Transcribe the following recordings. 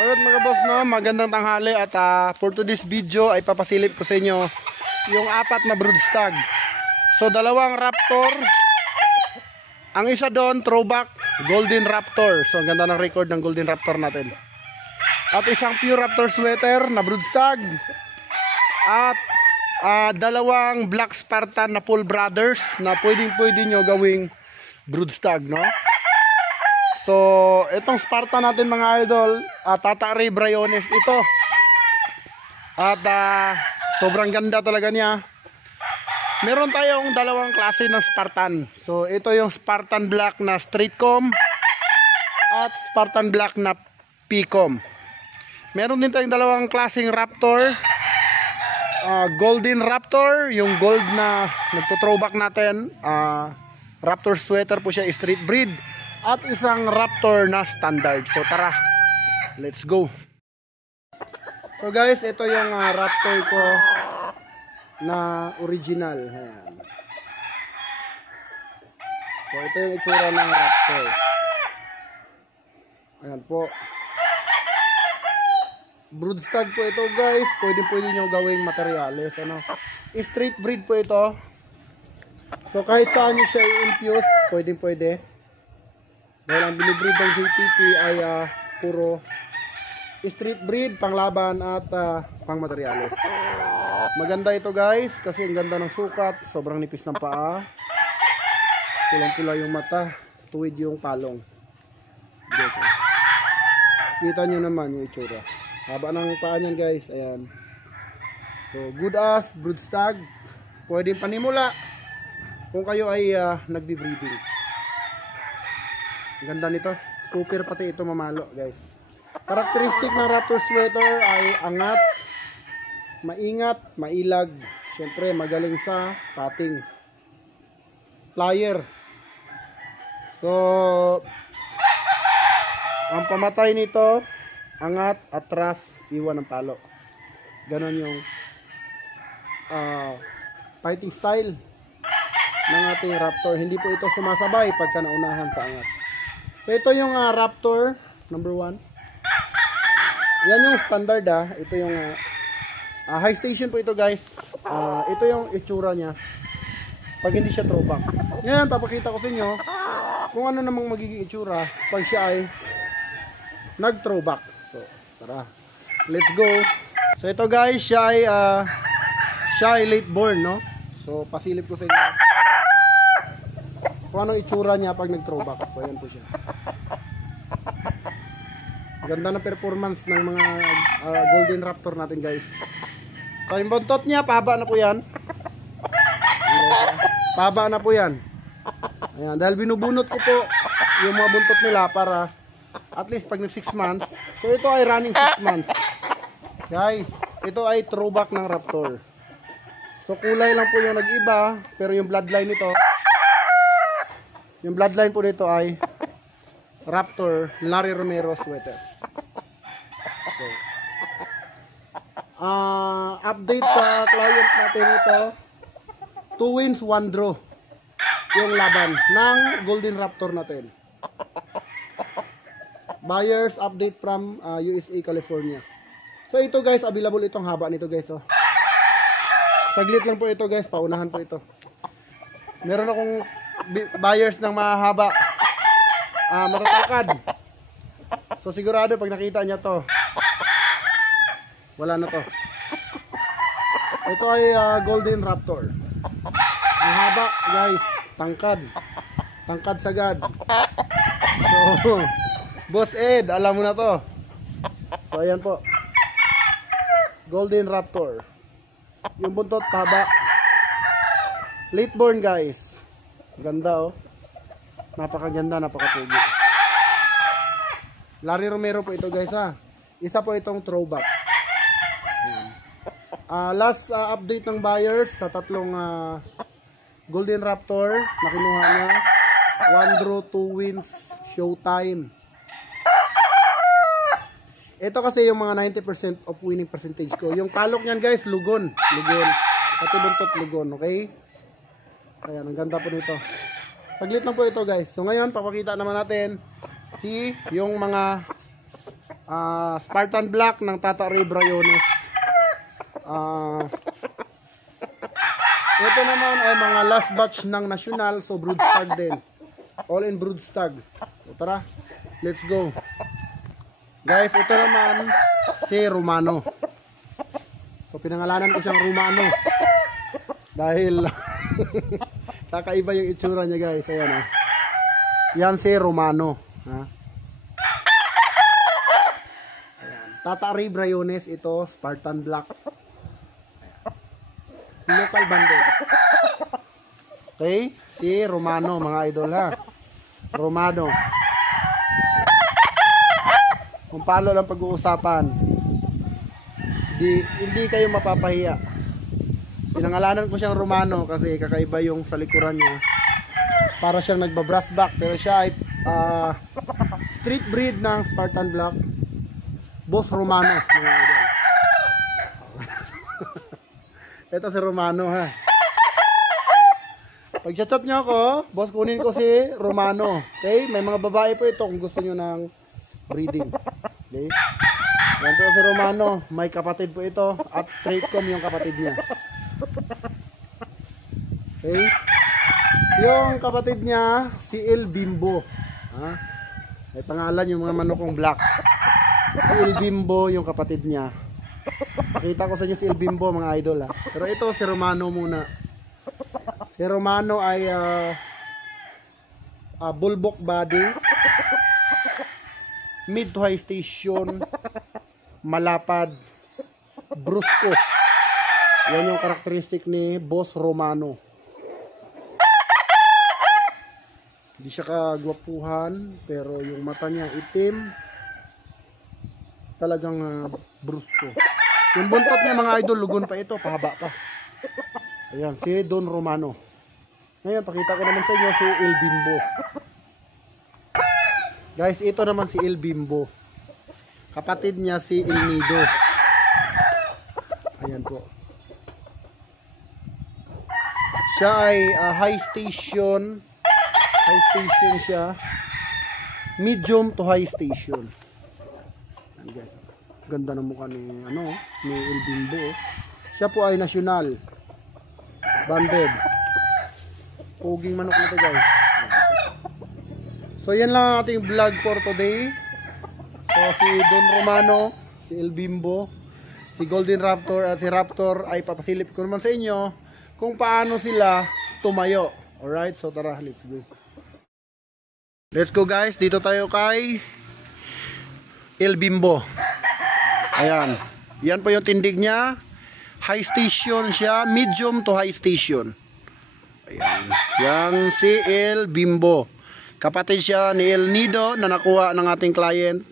Alright mga boss, no, magandang tanghali at for today's video ay papasilip ko sa inyo yung apat na broodstag. So dalawang raptor, ang isa doon throwback golden raptor. So ang ganda ng record ng golden raptor natin. At isang pure raptor sweater na broodstag. At dalawang black Spartan na full brothers na pwede nyo gawing broodstag, no? So, itong Spartan natin mga idol, Tata Ray Briones ito. At sobrang ganda talaga niya. Meron tayong dalawang klase ng Spartan. So, ito yung Spartan Black na straight comb at Spartan Black na P-comb. Meron din tayong dalawang klaseng Raptor. Golden Raptor, yung gold na nagto-throwback natin. Raptor sweater po siya, street breed. At isang Raptor na standard. So tara, let's go. So guys, ito yung Raptor ko na original. Ayan. So ito yung itsura ng Raptor. Ayan po. Broodstag po ito guys. Pwede nyo gawing materyales. Ano? Street breed po ito. So kahit saan nyo siya i-infuse, pwede. Dahil ang binibreed ng JTP ay puro street breed, panglaban at pang materyales. Maganda ito guys kasi ang ganda ng sukat, sobrang nipis ng paa. Pulang-pula yung mata, tuwid yung palong. Yes, kita nyo naman yung itsura. Haba ng paa niyan guys, ayan. So good as broodstag. Pwedeng panimula kung kayo ay nagbi-breeding. Ganda nito. Super pati ito mamalo guys. Karakteristik ng Raptor sweater ay angat, maingat, mailag. Siyempre magaling sa cutting. Plier. So ang pamatay nito, angat, atras, iwan ng palo. Ganon yung fighting style ng ating Raptor. Hindi po ito sumasabay pagka naunahan sa angat. So ito yung Raptor number 1. Yan yung standard Ito yung high station po ito guys. Ito yung itsura niya pag hindi siya throwback. Ngayon papakita ko sa inyo kung ano namang magiging itsura pag siya ay nag throwback. So tara, let's go. So ito guys, siya ay late born, no? So pasilip ko sa inyo kung anong itsura niya pag nag-throwback. So, ayan po siya. Ganda ng performance ng mga Golden Raptor natin, guys. So, yung buntot niya, pahaba na po yan. Pahaba na po yan. Ayan, dahil binubunot ko po yung mga buntot nila para at least pag nag 6 months. So, ito ay running 6 months. Guys, ito ay throwback ng Raptor. So, kulay lang po yung nag-iba, pero yung bloodline nito, yung bloodline po nito ay Raptor Larry Romero sweater. So, update sa client natin ito, 2 wins 1 draw yung laban ng Golden Raptor natin. Buyers update from USA, California. So ito guys, available itong haba nito guys. Oh. Saglit lang po ito guys, paunahan po ito. Meron akong buyers ng mahaba, matatangkad. So sigurado pag nakita niya to, wala na to. Ito ay Golden Raptor. Ang haba guys, tangkad sagad. So Boss Ed, alam mo na to. So ayan po, Golden Raptor. Yung buntot haba, late born guys. Ganda oh. Napakaganda, napakapugi. Larry Romero po ito guys Isa po itong throwback. Last update ng buyers sa tatlong Golden Raptor na kinuha niya. 1 draw, 2 wins, showtime. Ito kasi yung mga 90% of winning percentage ko. Yung palok niyan guys, lugon. Pati buntot lugon, okay? Ayan, ang ganda po nito. Saglit lang po ito guys. So ngayon, papakita naman natin yung mga Spartan Black ng Tata Ray Briones. Ito naman ay mga last batch ng National, so broodstag din. All in broodstag. So tara, let's go. Guys, ito naman si Romano. So pinangalanan ko siyang Romano. Dahil kakaiba yung itsura niya, guys. Ayan, oh. Yan si Romano. Ha? Ayan. Tata Ray Briones, ito Spartan Black. Local banded. Okay, si Romano, mga idol, ha. Romano. Kung paano lang pag-uusapan, hindi kayo mapapahiya. Pinangalanan ko siyang Romano kasi kakaiba yung sa likuran niya. Para siyang nagba-brass back, pero siya ay street breed ng Spartan Black. Boss Romano, mga idol. Ito si Romano, ha. Pag chat nyo ako, boss, kunin ko si Romano. Okay? May mga babae po ito kung gusto nyo ng breeding. Okay? Yan po si Romano. May kapatid po ito. At straight com yung kapatid niya. Okay? Yung kapatid niya, si El Bimbo. Ha? May pangalan yung mga manokong black. Si El Bimbo yung kapatid niya. Nakita ko sa inyo si El Bimbo, mga idol, ha. Pero ito si Romano muna. Si Romano ay bulbok body, mid to high station, malapad, brusko. Yan yung karakteristik ni Boss Romano. Hindi siya kagwapuhan, pero yung mata niya itim, talagang brusko. Yung buntot niya, mga idol, lugon pa ito, pahaba pa. Ayan, si Don Romano. Ngayon, pakita ko naman sa inyo si El Bimbo. Guys, ito naman si El Bimbo. Kapatid niya si El Nido. Ayan po. Siya ay high station. High station siya. Medium to high station. Ayan, guys. Ganda ng mukha ni El Bimbo. Siya po ay national banded. Puging manok nito, guys. So yan lang ang ating vlog for today. So si Don Romano, si El Bimbo, si Golden Raptor at si Raptor ay papasilip ko naman sa inyo kung paano sila tumayo. Alright, so tara, let's go. Let's go, guys. Dito tayo kay El Bimbo. Ayan. Yan po yung tindig niya. High station siya. Medium to high station. Ayan. Yan si El Bimbo. Kapatid siya ni El Nido na nakuha ng ating client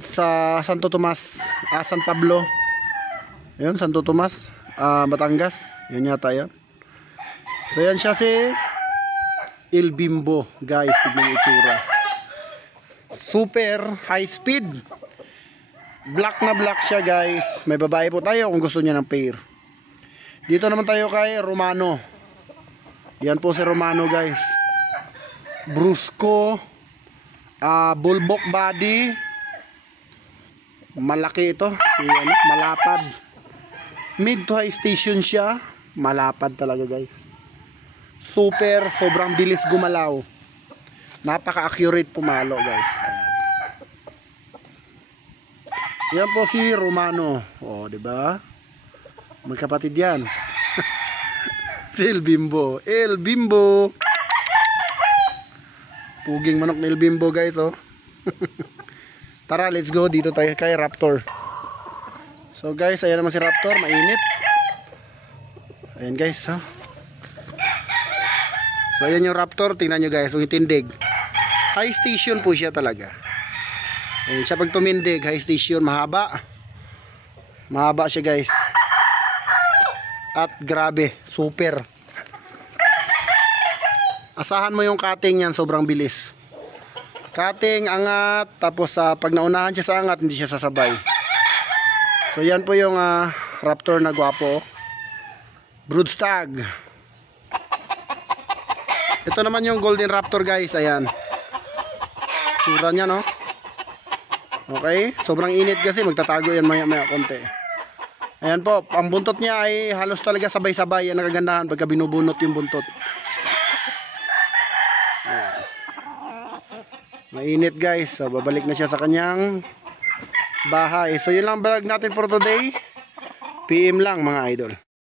sa Santo Tomas, San Pablo. Ayan, Santo Tomas, Batangas. Yan yata yan. So yan siya si El Bimbo. Guys, tignan yung itsura. Super high speed. Black na black siya, guys. May babae po tayo kung gusto niya ng pair. Dito naman tayo kay Romano. Yan po si Romano, guys. Brusco, bulbok body. Malaki ito, si malapad. Mid to high station siya. Malapad talaga, guys. Sobrang bilis gumalaw. Napaka-accurate pumalo, guys. Yan po si Romano. Oh, 'di ba? Magkapatid 'yan. Si El Bimbo. El Bimbo. Puging manok ni El Bimbo, guys, oh. Tara, let's go. Dito tayo kay Raptor. So, guys, ayan naman si Raptor, mainit. Ayan, guys, oh. So, ayan yung Raptor. Tingnan nyo, guys, yung itindig. High station po siya talaga. Ayan siya pag tumindig, high station, mahaba. Mahaba siya, guys. At grabe, super. Asahan mo yung cutting yan, sobrang bilis. Cutting, angat, tapos pag naunahan siya sa angat, hindi siya sasabay. So yan po yung Raptor na gwapo. Broodstag. Ito naman yung Golden Raptor, guys, ayan. Tsura niya, no? Okay? Sobrang init kasi, magtatago yan maya-maya konti. Ayan po, ang buntot niya ay halos talaga sabay-sabay. Yan ang kagandahan pagka binubunot yung buntot. Ayan. Mainit guys. So, babalik na siya sa kanyang bahay. So, yun lang vlog natin for today. PM lang mga idol.